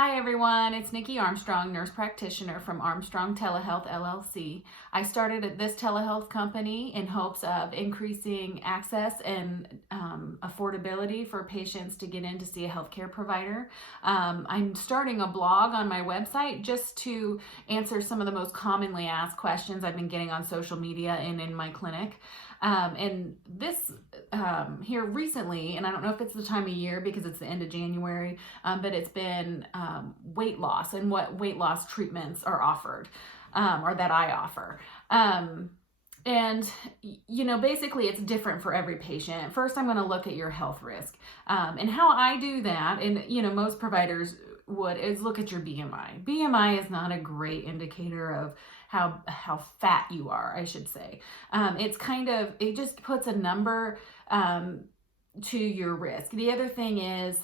Hi everyone, it's Nikki Armstrong, nurse practitioner from Armstrong Telehealth LLC. I started this telehealth company in hopes of increasing access and affordability for patients to get in to see a healthcare provider. I'm starting a blog on my website just to answer some of the most commonly asked questions I've been getting on social media and in my clinic. And this here recently, and I don't know if it's the time of year because it's the end of January, but it's been weight loss and what weight loss treatments are offered, or that I offer. And, basically it's different for every patient. First, I'm going to look at your health risk. And how I do that, and, most providers would, is look at your BMI. BMI is not a great indicator of how fat you are, I should say. It just puts a number to your risk. The other thing is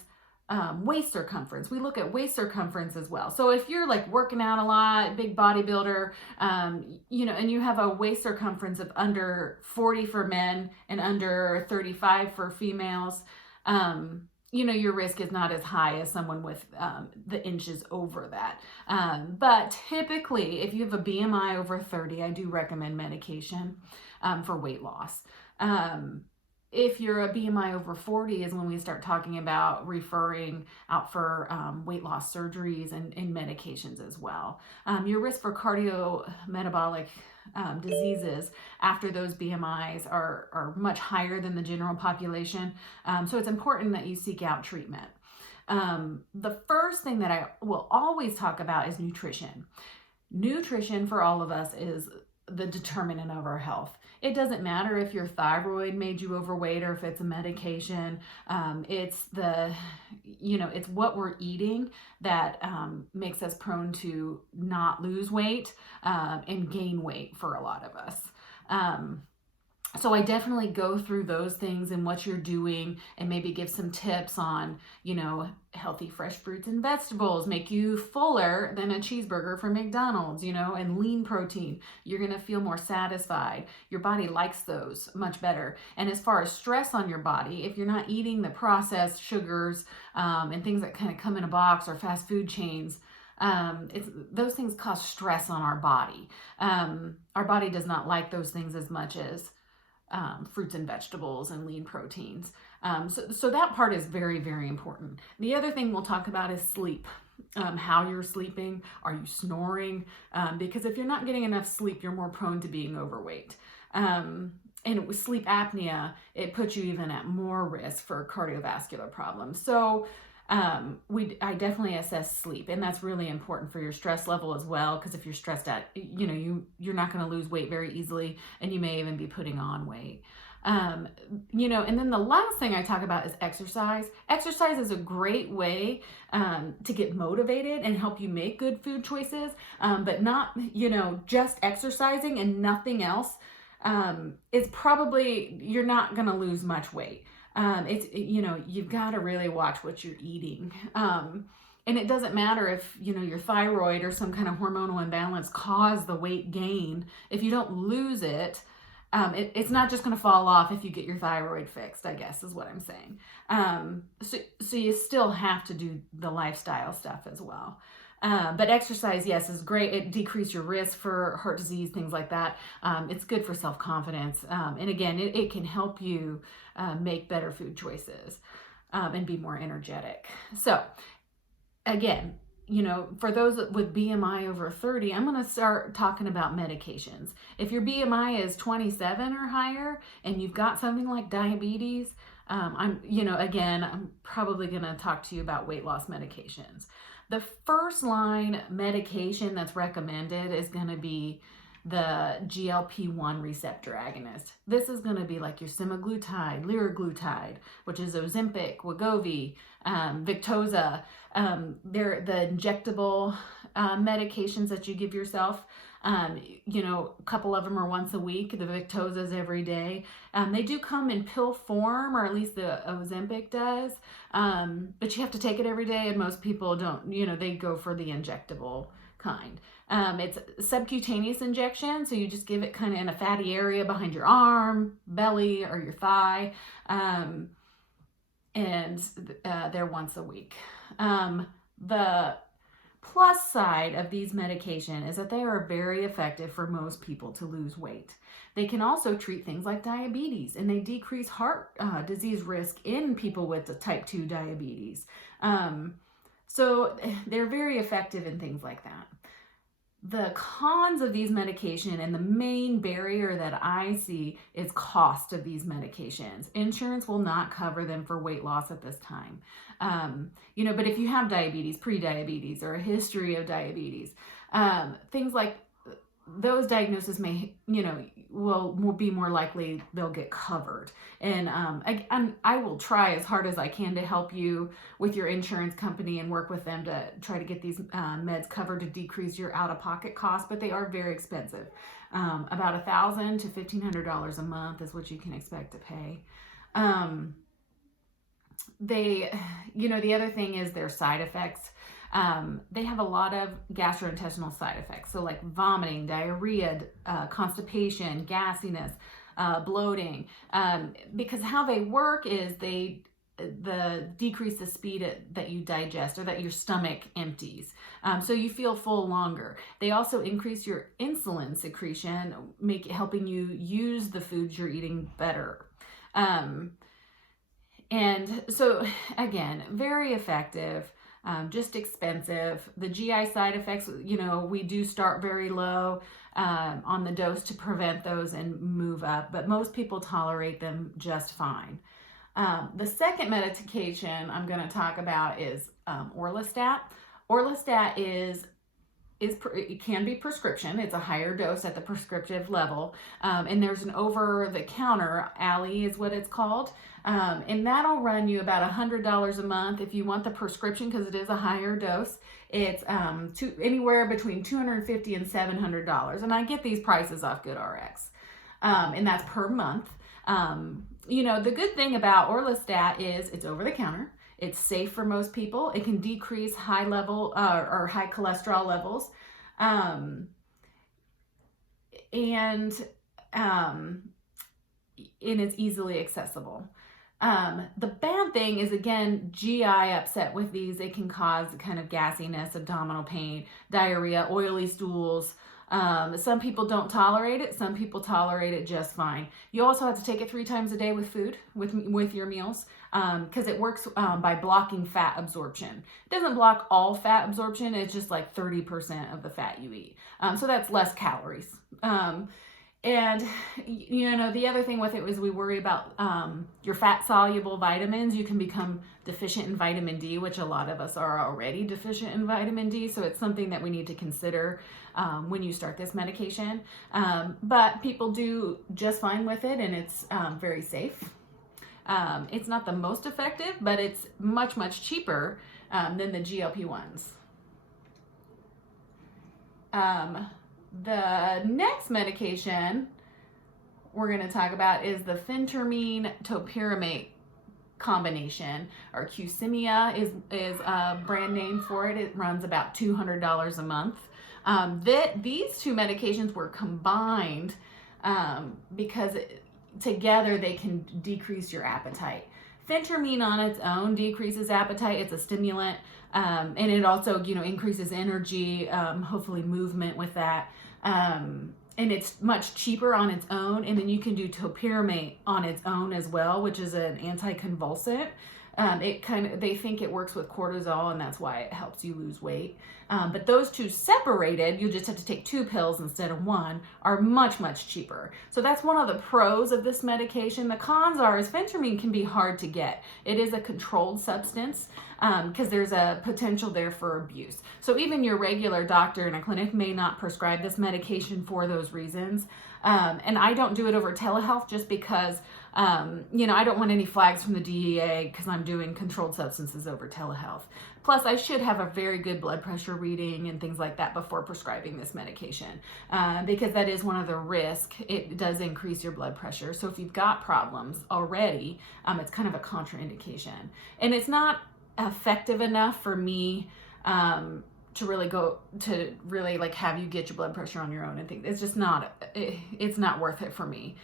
waist circumference. We look at waist circumference as well. So if you're like working out a lot, big bodybuilder, and you have a waist circumference of under 40 for men and under 35 for females, your risk is not as high as someone with the inches over that. But typically, if you have a BMI over 30, I do recommend medication for weight loss. If you're a BMI over 40 is when we start talking about referring out for weight loss surgeries and medications as well. Your risk for cardiometabolic diseases after those BMIs are much higher than the general population. So it's important that you seek out treatment. The first thing that I will always talk about is nutrition. Nutrition for all of us is the determinant of our health. It doesn't matter if your thyroid made you overweight or if it's a medication. It's what we're eating that makes us prone to not lose weight and gain weight for a lot of us. So I definitely go through those things and what you're doing and maybe give some tips on, healthy fresh fruits and vegetables make you fuller than a cheeseburger from McDonald's, and lean protein. You're going to feel more satisfied. Your body likes those much better. And as far as stress on your body, if you're not eating the processed sugars and things that kind of come in a box or fast food chains, those things cause stress on our body. Our body does not like those things as much as fruits and vegetables and lean proteins. So that part is very, very important. The other thing we'll talk about is sleep. How you're sleeping. Are you snoring? Because if you're not getting enough sleep, you're more prone to being overweight. And with sleep apnea, it puts you even at more risk for cardiovascular problems. So I definitely assess sleep, and that's really important for your stress level as well, because if you're stressed out, you're not going to lose weight very easily, and you may even be putting on weight. And then the last thing I talk about is exercise. Exercise is a great way to get motivated and help you make good food choices, but not, just exercising and nothing else is probably, you're not going to lose much weight. You've got to really watch what you're eating. And it doesn't matter if, your thyroid or some kind of hormonal imbalance caused the weight gain. If you don't lose it, it's not just going to fall off if you get your thyroid fixed, I guess is what I'm saying. So you still have to do the lifestyle stuff as well. But exercise, yes, is great. It decreases your risk for heart disease, things like that. It's good for self-confidence. And again, it can help you make better food choices and be more energetic. So again, for those with BMI over 30, I'm going to start talking about medications. If your BMI is 27 or higher and you've got something like diabetes, I'm probably going to talk to you about weight loss medications. The first line medication that's recommended is going to be the GLP-1 receptor agonist. This is going to be like your semaglutide, liraglutide, which is Ozempic, Wegovy, Victoza. They're the injectable medications that you give yourself. A couple of them are once a week. The Victozas every day. They do come in pill form, or at least the Ozempic does. But you have to take it every day, and most people don't. They go for the injectable kind. It's subcutaneous injection, so you just give it kind of in a fatty area behind your arm, belly, or your thigh. And they're once a week. The plus side of these medications is that they are very effective for most people to lose weight. They can also treat things like diabetes, and they decrease heart disease risk in people with the type 2 diabetes. So they're very effective in things like that. The cons of these medications, and the main barrier that I see, is cost of these medications. Insurance will not cover them for weight loss at this time. But if you have diabetes, pre-diabetes, or a history of diabetes, things like those diagnoses will be more likely they'll get covered. And I will try as hard as I can to help you with your insurance company and work with them to try to get these meds covered to decrease your out-of-pocket costs, but they are very expensive. About $1,000 to $1,500 a month is what you can expect to pay. The other thing is their side effects. They have a lot of gastrointestinal side effects. So like vomiting, diarrhea, constipation, gassiness, bloating. Because how they work is they decrease the speed that you digest, or that your stomach empties. So you feel full longer. They also increase your insulin secretion, helping you use the foods you're eating better. And so again, very effective. Just expensive. The GI side effects, we do start very low on the dose to prevent those and move up, but most people tolerate them just fine. The second medication I'm going to talk about is Orlistat. Orlistat it can be prescription. It's a higher dose at the prescriptive level. And there's an over-the-counter, Alli is what it's called. And that'll run you about $100 a month if you want the prescription, because it is a higher dose. It's anywhere between $250 and $700. And I get these prices off GoodRx. And that's per month. The good thing about Orlistat is it's over the counter. It's safe for most people. It can decrease high level or high cholesterol levels. And it's easily accessible. The bad thing is, again, GI upset with these. It can cause kind of gassiness, abdominal pain, diarrhea, oily stools. Some people don't tolerate it. Some people tolerate it just fine. You also have to take it 3 times a day with food, with your meals, because it works by blocking fat absorption. It doesn't block all fat absorption. It's just like 30% of the fat you eat. So that's less calories. And, the other thing with it is we worry about your fat-soluble vitamins. You can become deficient in vitamin D, which a lot of us are already deficient in vitamin D. So it's something that we need to consider when you start this medication. But people do just fine with it, and it's very safe. It's not the most effective, but it's much, much cheaper than the GLP-1s. The next medication we're going to talk about is the phentermine topiramate combination, or Qsymia is a brand name for it. It runs about $200 a month. These two medications were combined because together they can decrease your appetite. Phentermine on its own decreases appetite. It's a stimulant, and it also, increases energy, hopefully movement with that. And it's much cheaper on its own. And then you can do topiramate on its own as well, which is an anticonvulsant. They think it works with cortisol, and that's why it helps you lose weight. But those two separated, you just have to take 2 pills instead of 1, are much, much cheaper. So that's one of the pros of this medication. The cons is phentermine can be hard to get. It is a controlled substance because there's a potential there for abuse. So even your regular doctor in a clinic may not prescribe this medication for those reasons. And I don't do it over telehealth just because I don't want any flags from the DEA because I'm doing controlled substances over telehealth. Plus, I should have a very good blood pressure reading and things like that before prescribing this medication because that is one of the risks. It does increase your blood pressure. So if you've got problems already, it's kind of a contraindication. And it's not effective enough for me to really like have you get your blood pressure on your own and things. It's just not, it's not worth it for me.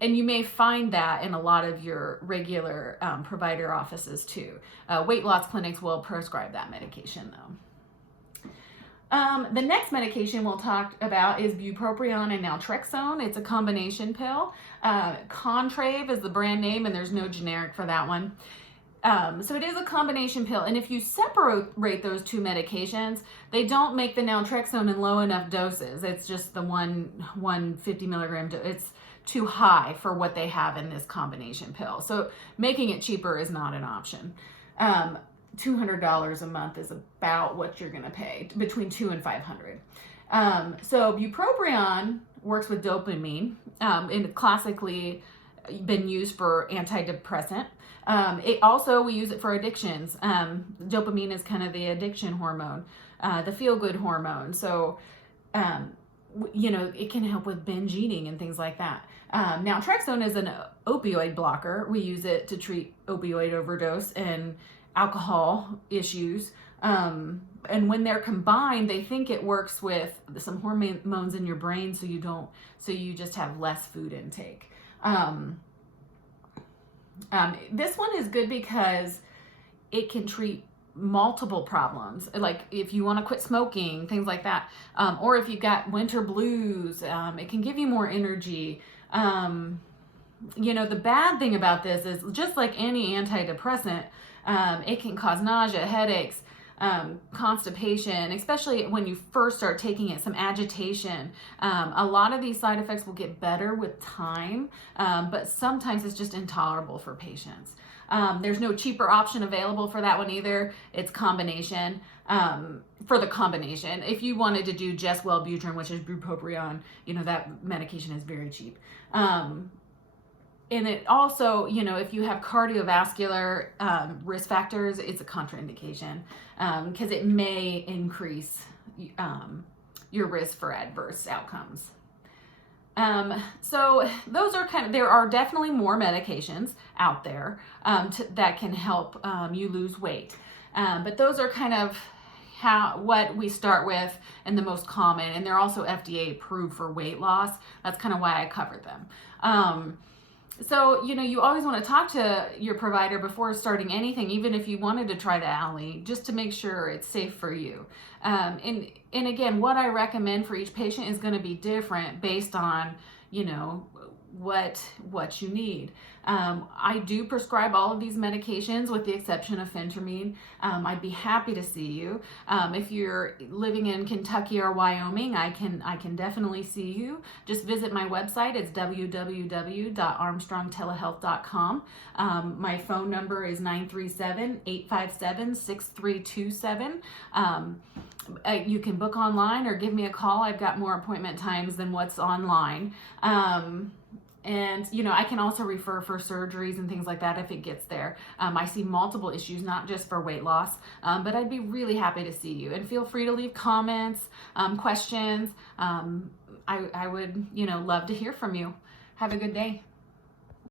And you may find that in a lot of your regular provider offices too. Weight loss clinics will prescribe that medication though. The next medication we'll talk about is bupropion and naltrexone. It's a combination pill. Contrave is the brand name, and there's no generic for that one. So it is a combination pill, and if you separate those two medications, they don't make the naltrexone in low enough doses. It's just the 150 milligram dose. It's too high for what they have in this combination pill. So making it cheaper is not an option. $200 a month is about what you're going to pay, between $200 and $500. So bupropion works with dopamine, and classically been used for antidepressant. We use it for addictions. Dopamine is kind of the addiction hormone, the feel-good hormone. So, it can help with binge eating and things like that. Naltrexone is an opioid blocker. We use it to treat opioid overdose and alcohol issues. And when they're combined, they think it works with some hormones in your brain, so you just have less food intake. This one is good because it can treat multiple problems, like if you want to quit smoking, things like that, or if you've got winter blues, it can give you more energy. The bad thing about this is, just like any antidepressant, it can cause nausea, headaches, constipation, especially when you first start taking it, some agitation. A lot of these side effects will get better with time, but sometimes it's just intolerable for patients. There's no cheaper option available for that one either. It's combination. For the combination, if you wanted to do just Wellbutrin, which is bupropion, that medication is very cheap. And it also, if you have cardiovascular risk factors, it's a contraindication, because it may increase your risk for adverse outcomes. So those are there are definitely more medications out there that can help you lose weight. But those are kind of what we start with and the most common, and they're also FDA approved for weight loss. That's kind of why I covered them. So, you always want to talk to your provider before starting anything, even if you wanted to try the Alley, just to make sure it's safe for you. And again, what I recommend for each patient is going to be different based on, what you need. I do prescribe all of these medications with the exception of phentermine. I'd be happy to see you. If you're living in Kentucky or Wyoming, I can definitely see you. Just visit my website. It's www.armstrongtelehealth.com. My phone number is 937-857-6327. You can book online or give me a call. I've got more appointment times than what's online. And, I can also refer for surgeries and things like that if it gets there. I see multiple issues, not just for weight loss, but I'd be really happy to see you. And feel free to leave comments, questions. I would, love to hear from you. Have a good day.